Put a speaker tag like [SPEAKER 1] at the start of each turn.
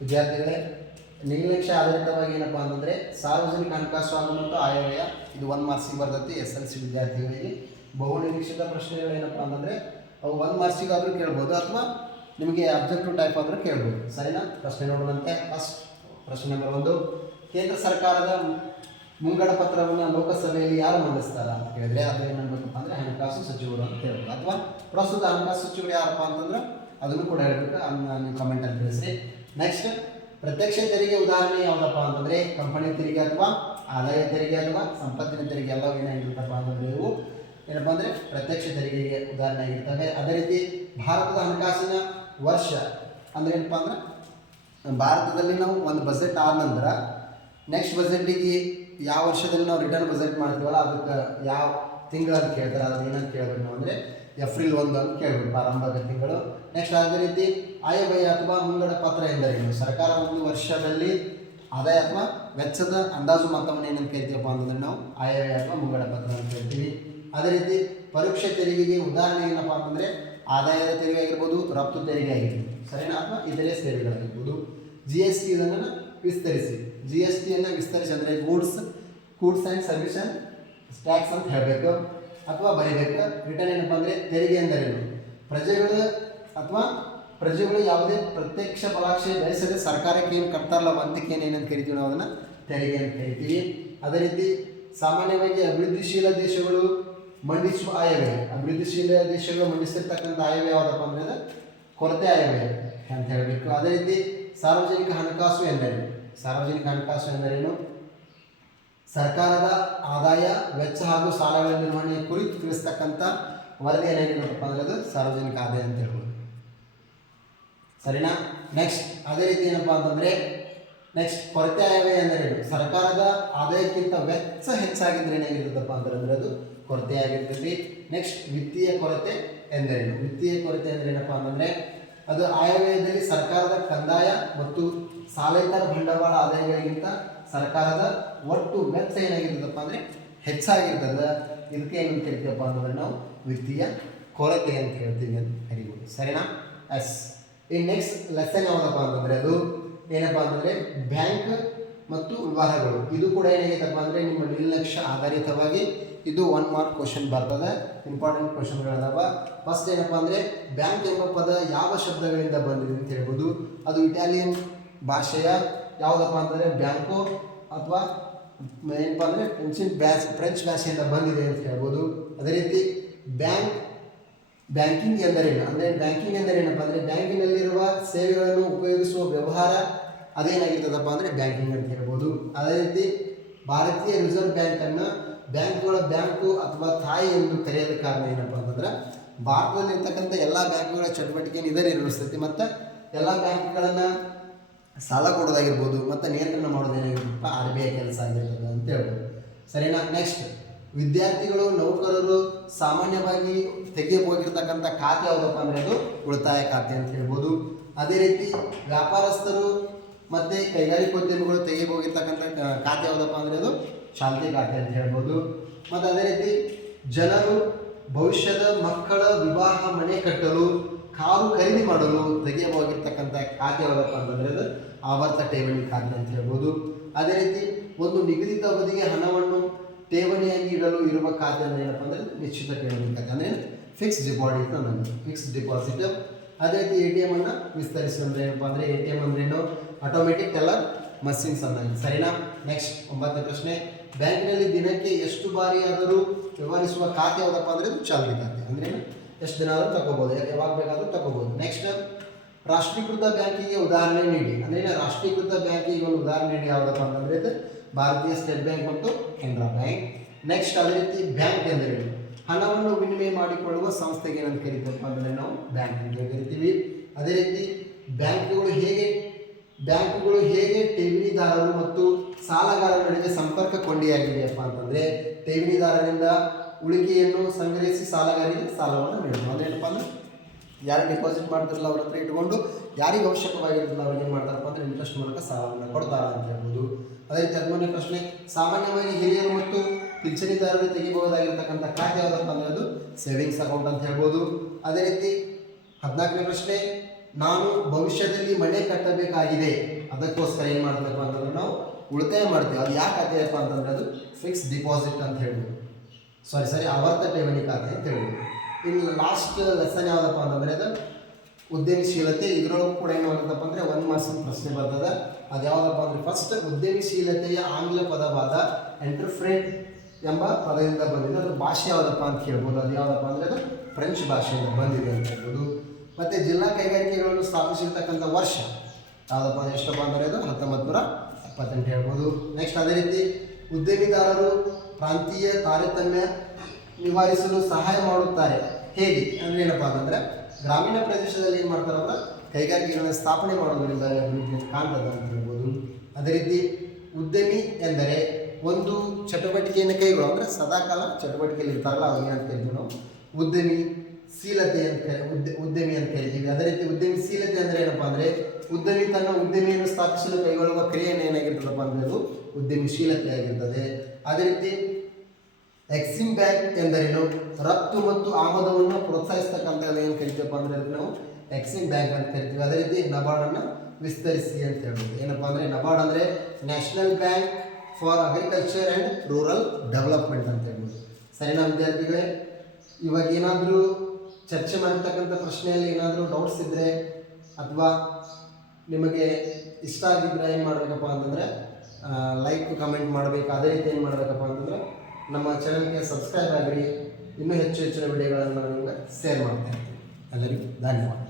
[SPEAKER 1] ವಿದ್ಯಾರ್ಥಿಗಳೇ, ನಿರ್ಲಕ್ಷ್ಯ ಆಧಾರಿತವಾಗಿ ಏನಪ್ಪ ಅಂತಂದ್ರೆ ಸಾರ್ವಜನಿಕ ಹಣಕಾಸು ಮತ್ತು ಆಯವ್ಯಯ, ಇದು ಒಂದು ಮಾರ್ಕ್ಸಿಗೆ ಬರ್ತೈತಿ, ಎಸ್ ಎಲ್ ಸಿ ವಿದ್ಯಾರ್ಥಿಗಳಿಗೆ. ಬಹು ನಿರೀಕ್ಷಿತ ಪ್ರಶ್ನೆಗಳು ಏನಪ್ಪ ಅಂತಂದ್ರೆ, ಅವು ಒಂದು ಮಾರ್ಕ್ಸಿಗಾದರೂ ಕೇಳ್ಬೋದು ಅಥವಾ ನಿಮಗೆ ಅಬ್ಜೆಕ್ಟಿವ್ ಟೈಪ್ ಆದರೂ ಕೇಳ್ಬೋದು. ಸರಿನಾ? ಪ್ರಶ್ನೆ ನೋಡೋಣಂತೆ. ಫಸ್ಟ್ ಪ್ರಶ್ನೆ ನಂಬರ್ ಒಂದು, ಕೇಂದ್ರ ಸರ್ಕಾರದ ಮುಂಗಡ ಪತ್ರವನ್ನು ಲೋಕಸಭೆಯಲ್ಲಿ ಯಾರು ಮಂಡಿಸ್ತಾರ ಅಂತ ಕೇಳಿದ್ರೆ ಅದು ಏನಾಗಬೇಕಪ್ಪ ಅಂದರೆ ಹಣಕಾಸು ಸಚಿವರು ಅಂತ ಹೇಳ್ಬೋದು. ಅಥವಾ ಪ್ರಸ್ತುತ ಹಣಕಾಸು ಸಚಿವರು ಯಾರಪ್ಪ ಅಂತಂದ್ರೆ, ಅದನ್ನು ಕೂಡ ಹೇಳ್ಬೇಕು. ಅದನ್ನ ನೀವು ಕಮೆಂಟಲ್ಲಿ ತಿಳಿಸಿ ನೆಕ್ಸ್ಟ್ ಪ್ರತ್ಯಕ್ಷ ತೆರಿಗೆ ಉದಾಹರಣೆ ಯಾವುದಪ್ಪ ಅಂತಂದ್ರೆ, ಕಂಪನಿ ತೆರಿಗೆ ಅಥವಾ ಆದಾಯ ತೆರಿಗೆ ಅಥವಾ ಸಂಪತ್ತಿನ ತೆರಿಗೆ ಎಲ್ಲವೂ ಏನಾಗಿರ್ತಪ್ಪ ಅಂತಂದ್ರೆ ಇವು ಏನಪ್ಪ ಅಂದ್ರೆ ಪ್ರತ್ಯಕ್ಷ ತೆರಿಗೆಗೆ ಉದಾಹರಣೆ ಆಗಿರ್ತವೆ. ಅದೇ ರೀತಿ ಭಾರತದ ಹಣಕಾಸಿನ ವರ್ಷ ಅಂದ್ರೆ ಏನಪ್ಪ ಅಂದ್ರೆ, ಭಾರತದಲ್ಲಿ ನಾವು ಒಂದು ಬಜೆಟ್ ಆದ ನಂತರ ನೆಕ್ಸ್ಟ್ ಬಜೆಟಿಗೆ ಯಾವ ವರ್ಷದಲ್ಲಿ ನಾವು ರಿಟರ್ನ್ ಬಜೆಟ್ ಮಾಡ್ತೀವಲ್ಲ, ಅದಕ್ಕೆ ಯಾವ ತಿಂಗಳಂತ ಕೇಳ್ತಾರೆ, ಅದನ್ನ ಏನಂತ ಕೇಳ್ಬೇಕು ನಾವು ಅಂದರೆ ಏಪ್ರಿಲ್ ಒಂದು ಅಂತ ಕೇಳ್ಬೇಕು, ಪ್ರಾರಂಭದ ತಿಂಗಳು. ನೆಕ್ಸ್ಟ್ ಅದೇ ರೀತಿ ಆಯವ್ಯಯ ಅಥವಾ ಮುಂಗಡ ಪತ್ರ ಎಂದರೇನು? ಸರ್ಕಾರ ಒಂದು ವರ್ಷದಲ್ಲಿ ಆದಾಯ ಅಥವಾ ವೆಚ್ಚದ ಅಂದಾಜು ಮೊತ್ತವನ್ನು ಏನಂತ ಕೇಳ್ತೀವಪ್ಪ ಅಂತಂದ್ರೆ ನಾವು ಆಯವ್ಯಯ ಅಥವಾ ಮುಂಗಡ ಪತ್ರ ಅಂತ ಹೇಳ್ತೀವಿ. ಅದೇ ರೀತಿ ಪರೋಕ್ಷ ತೆರಿಗೆಗೆ ಉದಾಹರಣೆ ಏನಪ್ಪ ಅಂತಂದರೆ ಆದಾಯದ ತೆರಿಗೆ ಆಗಿರ್ಬೋದು ರಫ್ತು ತೆರಿಗೆ ಆಗಿರ್ಬೋದು ಸರಿನಾ? ಅಥವಾ ಇತರೆ ಸೇವೆಗಳಾಗಿರ್ಬೋದು. ಜಿ ಎಸ್ ಟಿ ಇದನ್ನು ವಿಸ್ತರಿಸಿ. ಜಿ ಎಸ್ ಟಿಯನ್ನು ವಿಸ್ತರಿಸಿ ಅಂದರೆ goods goods and service and tax ಅಂತ ಹೇಳಬೇಕು. ಅಥವಾ ಬರೀಬೇಕು. ರಿಟರ್ನ್ ಏನಪ್ಪ ಅಂದರೆ ತೆರಿಗೆ ಎಂದರೇನು? ಪ್ರಜೆಗಳು ಅಥವಾ ಪ್ರಜೆಗಳು ಯಾವುದೇ ಪ್ರತ್ಯಕ್ಷ ಬಲಾಕ್ಷೆ ಬಯಸದೆ ಸರ್ಕಾರಕ್ಕೆ ಏನು ಕಟ್ತಾರಲ್ಲ ವಂತಿಕೆ ಏನು ಏನಂತ ಕರಿತೀವಿ ನಾವು ಅದನ್ನು? ತೆರಿಗೆ ಅಂತ ಕರಿತೀವಿ. ಅದೇ ರೀತಿ ಸಾಮಾನ್ಯವಾಗಿ ಅಭಿವೃದ್ಧಿಶೀಲ ದೇಶಗಳು ಮಂಡಿಸುವ ಆಯವ್ಯಯ. ಅಭಿವೃದ್ಧಿಶೀಲ ದೇಶಗಳು ಮಂಡಿಸಿರ್ತಕ್ಕಂಥ ಆಯವ್ಯಯ ಯಾವುದಪ್ಪ ಅಂದರೆ ಅದು ಕೊರತೆ ಆಯವ್ಯಯ ಅಂತ ಹೇಳಬೇಕು. ಅದೇ ರೀತಿ ಸಾರ್ವಜನಿಕ ಹಣಕಾಸು ಎಂದರೇನು? ಸಾರ್ವಜನಿಕ ಹಣಕಾಸು ಎಂದರೇನು? ಸರ್ಕಾರದ ಆದಾಯ, ವೆಚ್ಚ ಹಾಗೂ ಸಾಲಗಳ ನಿರ್ವಹಣೆಯ ಕುರಿತು ತಿಳಿಸ್ತಕ್ಕಂಥ ವರದಿ ಏನಾಗಿರುತ್ತಪ್ಪ ಅಂದರೆ ಅದು ಸಾರ್ವಜನಿಕ ಆದಾಯ ಅಂತ ಹೇಳ್ಬೋದು. ಸರಿನಾ? ನೆಕ್ಸ್ಟ್ ಅದೇ ರೀತಿ ಏನಪ್ಪಾ ಅಂತಂದರೆ ನೆಕ್ಸ್ಟ್ ಕೊರತೆ ಆಯವ್ಯಯ ಎಂದರೇನು ಸರ್ಕಾರದ ಆದಾಯಕ್ಕಿಂತ ವೆಚ್ಚ ಹೆಚ್ಚಾಗಿದ್ರೆ ಏನಾಗಿರುತ್ತಪ್ಪ ಅಂತಂದ್ರೆ ಅದು ಕೊರತೆ ಆಗಿರ್ತದೆ ನೆಕ್ಸ್ಟ್ ವಿತ್ತೀಯ ಕೊರತೆ ಎಂದರೇನು ವಿತ್ತೀಯ ಕೊರತೆ ಅಂದರೆ ಏನಪ್ಪ ಅಂತಂದ್ರೆ, ಅದು ಆಯವ್ಯಯದಲ್ಲಿ ಸರ್ಕಾರದ ಕಂದಾಯ ಮತ್ತು ಸಾಲೇತರ ಬಂಡವಾಳ ಆದಾಯಗಳಿಗಿಂತ ಸರ್ಕಾರದ ಒಟ್ಟು ವೆಚ್ಚ ಏನಾಗಿರ್ತದಪ್ಪ ಅಂದರೆ ಹೆಚ್ಚಾಗಿರ್ತದೆ. ಇದಕ್ಕೆ ಏನು ಕೇಳ್ತೀವಪ್ಪ ಅಂತಂದರೆ ನಾವು ವಿತ್ತೀಯ ಕೊರತೆ ಅಂತ ಹೇಳ್ತೀವಿ ಅಂತ ಕರಿಬೋದು ಸರಿನಾ? ಎಸ್ ಈ ನೆಕ್ಸ್ಟ್ ಲೆಸನ್ ಯಾವುದಪ್ಪ ಅಂತಂದರೆ ಅದು ಏನಪ್ಪ ಅಂತಂದರೆ ಬ್ಯಾಂಕ್ ಮತ್ತು ವಿವಾಹಗಳು. ಇದು ಕೂಡ ಏನಾಗೈತಪ್ಪ ಅಂದರೆ ನಿಮ್ಮ ನಿರ್ಲಕ್ಷ್ಯ ಆಧಾರಿತವಾಗಿ ಇದು ಒನ್ ಮಾರ್ಕ್ ಕ್ವಶನ್ ಬರ್ತದೆ. ಇಂಪಾರ್ಟೆಂಟ್ ಕ್ವಶನ್ಗಳದಾವ ಫಸ್ಟ್ ಏನಪ್ಪ ಅಂದರೆ ಬ್ಯಾಂಕ್ ಎಂಬ ಪದ ಯಾವ ಶಬ್ದಗಳಿಂದ ಬಂದಿದೆ ಅಂತ ಹೇಳ್ಬೋದು. ಅದು ಇಟಾಲಿಯನ್ ಭಾಷೆಯ ಯಾವುದಪ್ಪ ಅಂತಂದರೆ ಬ್ಯಾಂಕು ಅಥವಾ ಏನಪ್ಪ ಅಂದರೆ ಫ್ರೆಂಚಿನ್ ಬ್ಯಾಸ್ ಫ್ರೆಂಚ್ ಭಾಷೆಯಿಂದ ಬಂದಿದೆ ಅಂತ ಹೇಳ್ಬೋದು. ಅದೇ ರೀತಿ ಬ್ಯಾಂಕ್ ಬ್ಯಾಂಕಿಂಗ್ ಎಂದರೇನು? ಅಂದರೆ ಬ್ಯಾಂಕಿಂಗ್ ಎಂದರೇನಪ್ಪ ಅಂದರೆ ಬ್ಯಾಂಕಿನಲ್ಲಿರುವ ಸೇವೆಗಳನ್ನು ಉಪಯೋಗಿಸುವ ವ್ಯವಹಾರ ಅದೇನಾಗಿರ್ತದಪ್ಪ ಅಂದರೆ ಬ್ಯಾಂಕಿಂಗ್ ಅಂತ ಹೇಳ್ಬೋದು. ಅದೇ ರೀತಿ ಭಾರತೀಯ ರಿಸರ್ವ್ ಬ್ಯಾಂಕನ್ನು ಬ್ಯಾಂಕ್ಗಳ ಬ್ಯಾಂಕು ಅಥವಾ ತಾಯಿ ಎಂದು ಕರೆಯಲು ಕಾರಣ ಏನಪ್ಪ ಅಂತಂದ್ರೆ ಭಾರತದಲ್ಲಿ ಇರ್ತಕ್ಕಂಥ ಎಲ್ಲ ಬ್ಯಾಂಕ್ಗಳ ಚಟುವಟಿಕೆಯನ್ನು ಇದೇ ನಿರ್ವಹಿಸ್ತೈತಿ. ಮತ್ತು ಎಲ್ಲ ಬ್ಯಾಂಕ್ಗಳನ್ನು ಸಾಲ ಕೊಡೋದಾಗಿರ್ಬೋದು, ಮತ್ತು ನಿಯಂತ್ರಣ ಮಾಡೋದೇನಾಗಿರುತ್ತಪ್ಪ ಆರ್ ಬಿ ಐ ಕೆಲಸ ಆಗಿರ್ತದೆ ಅಂತ ಹೇಳ್ಬೋದು. ಸರಿನಾ? ನೆಕ್ಸ್ಟ್ ವಿದ್ಯಾರ್ಥಿಗಳು, ನೌಕರರು ಸಾಮಾನ್ಯವಾಗಿ ತೆಗೆಯಬೋಗಿರ್ತಕ್ಕಂಥ ಖಾತೆ ಯಾವುದಪ್ಪ ಅಂದರೆ ಅದು ಉಳಿತಾಯ ಖಾತೆ ಅಂತ ಹೇಳ್ಬೋದು. ಅದೇ ರೀತಿ ವ್ಯಾಪಾರಸ್ಥರು ಮತ್ತು ಕೈಗಾರಿಕೋದ್ಯಮಿಗಳು ತೆಗೆಯಬೋಗಿರ್ತಕ್ಕಂಥ ಖಾತೆ ಯಾವುದಪ್ಪ ಅಂದರೆ ಅದು ಚಾಲ್ತಿ ಖಾತೆ ಅಂತ ಹೇಳ್ಬೋದು. ಮತ್ತು ಅದೇ ರೀತಿ ಜನರು ಭವಿಷ್ಯದ ಮಕ್ಕಳ ವಿವಾಹ ಮನೆ ಕಟ್ಟಲು, ಕಾರು ಖರೀದಿ ಮಾಡಲು ತೆಗೆಯಬೋಗಿರ್ತಕ್ಕಂಥ ಖಾತೆ ಯಾವುದಪ್ಪ ಅಂತಂದರೆ ಅದು ಆವರ್ತ ಠೇವಣಿ ಖಾತೆ ಅಂತ ಹೇಳ್ಬೋದು. ಅದೇ ರೀತಿ ಒಂದು ನಿಗದಿತ ಅವಧಿಗೆ ಹಣವನ್ನು ಠೇವಣಿಯಾಗಿ ಇಡಲು ಇರುವ ಖಾತೆ ಅಂದರೆ ಏನಪ್ಪ ಅಂದರೆ ನಿಶ್ಚಿತ ಠೇವಣಿ ಖಾತೆ. ಅಂದರೆ ಫಿಕ್ಸ್ ಡಿಪಾಸಿಟ್ ಅನ್ನೋದು ಫಿಕ್ಸ್ ಡಿಪಾಸಿಟ್ ಅದೇ ರೀತಿ ಎ ಟಿ ಎಂ ಅನ್ನು ವಿಸ್ತರಿಸಿ ಅಂದರೆ ಏನಪ್ಪ ಅಂದರೆ ಎ ಟಿ ಎಂ ಅಂದ್ರೆ ಏನು? ಆಟೋಮೆಟಿಕ್ ಎಲ್ಲ ಮಷಿನ್ಸ್ ಅನ್ನೋದು ಸರಿನಾ? ನೆಕ್ಸ್ಟ್ ಒಂಬತ್ತನೇ ಪ್ರಶ್ನೆ. ಬ್ಯಾಂಕಿನಲ್ಲಿ ದಿನಕ್ಕೆ ಎಷ್ಟು ಬಾರಿ ಆದರೂ ವ್ಯವಹರಿಸುವ ಖಾತೆ ಯಾವುದಪ್ಪ ಅಂದರೆ ಅದು ಚಾಲ್ತಿ ಖಾತೆ. ಅಂದರೆ? ಎಷ್ಟು ದಿನ ಆದರೂ ತಗೋಬೋದು. ಯಾವಾಗ ಬೇಕಾದರೂ ತಗೋಬೋದು. ನೆಕ್ಸ್ಟ್ ರಾಷ್ಟ್ರೀಕೃತ ಬ್ಯಾಂಕಿಗೆ ಉದಾಹರಣೆ ನೀಡಿ. ಅಂದರೆ ರಾಷ್ಟ್ರೀಕೃತ ಬ್ಯಾಂಕಿಗೆ ಒಂದು ಉದಾಹರಣೆ ನೀಡಿ ಯಾವುದಪ್ಪ ಅಂತಂದರೆ ಭಾರತೀಯ ಸ್ಟೇಟ್ ಬ್ಯಾಂಕ್ ಮತ್ತು ಕೆನರಾ ಬ್ಯಾಂಕ್. ನೆಕ್ಸ್ಟ್ ಅದೇ ರೀತಿ ಬ್ಯಾಂಕ್ ಎಂದರೆ ಹಣವನ್ನು ವಿನಿಮಯ ಮಾಡಿಕೊಳ್ಳುವ ಸಂಸ್ಥೆಗೆ ಏನಂತ ಕರಿತಪ್ಪ ಅಂದರೆ ನಾವು ಬ್ಯಾಂಕ್ ಅಂತ ಕರಿತೀವಿ. ಅದೇ ರೀತಿ ಬ್ಯಾಂಕುಗಳು ಹೇಗೆ ಬ್ಯಾಂಕುಗಳು ಹೇಗೆ ಠೇವಣಿದಾರರು ಮತ್ತು ಸಾಲಗಾರರ ನಡುವೆ ಸಂಪರ್ಕ ಕೊಂಡಿಯಾಗಿದೆಯಪ್ಪ ಅಂತಂದರೆ ಠೇವಣಿದಾರರಿಂದ ಉಳಿಕೆಯನ್ನು ಸಂಗ್ರಹಿಸಿ ಸಾಲಗಾರರಿಗೆ ಸಾಲವನ್ನು ನೀಡೋದು. ಅದೇನಪ್ಪ ಅಂದರೆ ಯಾರು ಡಿಪಾಸಿಟ್ ಮಾಡ್ತಿರಲ್ಲ ಅವ್ರ ಹತ್ರ ಇಟ್ಕೊಂಡು, ಯಾರಿಗೆ ಅವಶ್ಯಕವಾಗಿರೋದಿಲ್ಲ ಅವ್ರಿಗೆ ಏನು ಮಾಡ್ತಾರಪ್ಪ ಅಂದರೆ ಇಂಟ್ರೆಸ್ಟ್ ಮೂಲಕ ಸಾಲವನ್ನು ಕೊಡ್ತಾರೆ ಅಂತ ಹೇಳ್ಬೋದು. ಅದೇ ರೀತಿ ಹದಿಮೂರನೇ ಪ್ರಶ್ನೆ, ಸಾಮಾನ್ಯವಾಗಿ ಹಿರಿಯರು ಮತ್ತು ಪಿಂಚಣಿದಾರರು ತೆಗಿಬಹುದಾಗಿರ್ತಕ್ಕಂಥ ಖಾತೆ ಯಾವುದಪ್ಪ ಅಂದರೆ ಅದು ಸೇವಿಂಗ್ಸ್ ಅಕೌಂಟ್ ಅಂತ ಹೇಳ್ಬೋದು. ಅದೇ ರೀತಿ ಹದಿನಾಲ್ಕನೇ ಪ್ರಶ್ನೆ, ನಾನು ಭವಿಷ್ಯದಲ್ಲಿ ಮನೆ ಕಟ್ಟಬೇಕಾಗಿದೆ, ಅದಕ್ಕೋಸ್ಕರ ಏನು ಮಾಡಬೇಕು ಅಂತಂದ್ರೆ ನಾವು ಉಳಿತಾಯ ಮಾಡ್ತೀವಿ. ಅದು ಯಾಕೆ ಖಾತೆಯಪ್ಪ ಅಂತಂದ್ರೆ ಅದು ಫಿಕ್ಸ್ ಡಿಪಾಸಿಟ್ ಅಂತ ಹೇಳ್ಬೋದು. ಸಾರಿ ಸಾರಿ ಆವರ್ತ ಠೇವಣಿ ಖಾತೆ ಅಂತ ಹೇಳ್ಬೋದು. ಇನ್ನು ಲಾಸ್ಟ್ ಲೆಸನ್ ಯಾವುದಪ್ಪ ಅಂತಂದರೆ ಅದು ಉದ್ಯಮಶೀಲತೆ ಇದರೊಳಗೂ ಕೂಡ ಏನು ಬರುತ್ತಪ್ಪ ಅಂದರೆ ಒಂದು ಮಾರ್ಕ್ಸಿನ ಪ್ರಶ್ನೆ ಬರ್ತದೆ. ಅದು ಯಾವುದಪ್ಪ ಅಂದರೆ ಫಸ್ಟ್ ಉದ್ಯಮಶೀಲತೆಯ ಆಂಗ್ಲ ಪದವಾದ ಎಂಟರ್ಫ್ರೇಟ್ ಎಂಬ ಪದದಿಂದ ಬಂದಿದೆ. ಅದು ಭಾಷೆ ಯಾವುದಪ್ಪ ಅಂತ ಕೇಳ್ಬೋದು. ಅದು ಯಾವುದಪ್ಪ ಅಂದರೆ ಅದು ಫ್ರೆಂಚ್ ಭಾಷೆಯಿಂದ ಬಂದಿದೆ ಅಂತ ಹೇಳ್ಬೋದು. ಮತ್ತು ಜಿಲ್ಲಾ ಕೈಗಾರಿಕೆಗಳನ್ನು ಸ್ಥಾಪಿಸಿರ್ತಕ್ಕಂಥ ವರ್ಷ ಯಾವುದಪ್ಪ ಎಷ್ಟಪ್ಪ ಅಂದರೆ ಅದು? ಹತ್ತೊಂಬತ್ತು ನೂರ ಎಪ್ಪತ್ತೆಂಟು ಹೇಳ್ಬೋದು. ನೆಕ್ಸ್ಟ್ ಅದೇ ರೀತಿ ಉದ್ಯಮಿದಾರರು ಪ್ರಾಂತೀಯ ತಾರತಮ್ಯ ನಿವಾರಿಸಲು ಸಹಾಯ ಮಾಡುತ್ತಾರೆ. ಹೇಗೆ? ಅಂದ್ರೆ ಏನಪ್ಪ ಅಂತಂದ್ರೆ, ಗ್ರಾಮೀಣ ಪ್ರದೇಶದಲ್ಲಿ ಏನು ಮಾಡ್ತಾರೆ ಅಂದ್ರೆ ಕೈಗಾರಿಕೆಗಳನ್ನು ಸ್ಥಾಪನೆ ಮಾಡೋದರಿಂದ ಕಾಣ್ತದೆ ಅಂತ ಹೇಳ್ಬೋದು ಅದೇ ರೀತಿ ಉದ್ಯಮಿ ಎಂದರೆ ಒಂದು ಚಟುವಟಿಕೆಯನ್ನು ಕೈಗೊಳ್ಳೋ ಅಂದರೆ ಸದಾಕಾಲ ಚಟುವಟಿಕೆಯಲ್ಲಿ ಇರ್ತಾರಲ್ಲ ಅವಾಗ ಏನಂತ ಹೇಳ್ಬೋದು ನಾವು ಉದ್ಯಮಿ ಶೀಲತೆ ಅಂತ ಉದ್ಯ, ಉದ್ಯಮಿ ಅಂತ ಹೇಳ್ತೀವಿ ಅದೇ ರೀತಿ ಉದ್ಯಮಿ ಶೀಲತೆ ಅಂದರೆ ಏನಪ್ಪ ಅಂದರೆ, ಉದ್ಯಮಿ ತನ್ನ ಉದ್ಯಮಿಯನ್ನು ಸ್ಥಾಪಿಸಲು ಕೈಗೊಳ್ಳುವ ಕ್ರಿಯೆಯನ್ನು ಏನಾಗಿರ್ತದಪ್ಪ ಅಂದರೆ ಅದು ಉದ್ಯಮಶೀಲತೆ ಆಗಿರ್ತದೆ. ಅದೇ ರೀತಿ ಎಕ್ಸಿಮ್ ಬ್ಯಾಂಕ್ ಎಂದರೇನು? ರಫ್ತು ಮತ್ತು ಆಮದವನ್ನು ಪ್ರೋತ್ಸಾಹಿಸ್ತಕ್ಕಂಥ ಏನು ಕರಿತೀವಪ್ಪ ಅಂದರೆ ನಾವು ಎಕ್ಸಿಮ್ ಬ್ಯಾಂಕ್ ಅಂತ ಕರಿತೀವಿ. ಅದೇ ರೀತಿ ನಬಾರ್ಡನ್ನು ವಿಸ್ತರಿಸಿ ಅಂತ ಹೇಳ್ಬೋದು. ಏನಪ್ಪ ಅಂದರೆ ನಬಾರ್ಡ್ ಅಂದರೆ national bank for agriculture and rural development ಅಂತ ಹೇಳ್ಬೋದು. ಸರಿನಾ ವಿದ್ಯಾರ್ಥಿಗಳೇ, ಇವಾಗ ಏನಾದರೂ ಚರ್ಚೆ ಮಾಡಿರ್ತಕ್ಕಂಥ ಪ್ರಶ್ನೆಯಲ್ಲಿ ಏನಾದರೂ ಡೌಟ್ಸ್ ಇದ್ದರೆ ಅಥವಾ ನಿಮಗೆ ಇಷ್ಟ ಆಗಿದ್ರೆ ಏನು ಮಾಡಬೇಕಪ್ಪ ಅಂತಂದರೆ ಲೈಕ್ ಕಮೆಂಟ್ ಮಾಡಬೇಕು. ಅದೇ ರೀತಿ ಏನು ಮಾಡಬೇಕಪ್ಪ ಅಂತಂದರೆ ನಮ್ಮ ಚಾನಲ್ಗೆ ಸಬ್ಸ್ಕ್ರೈಬ್ ಆಗಿರಿ. ಇನ್ನೂ ಹೆಚ್ಚು ಹೆಚ್ಚಿನ ವಿಡಿಯೋಗಳನ್ನು ನಾನು ನಿಮಗೆ ಶೇರ್ ಮಾಡ್ತಾ ಇರ್ತೀನಿ. ಎಲ್ಲರಿಗೂ ಧನ್ಯವಾದ.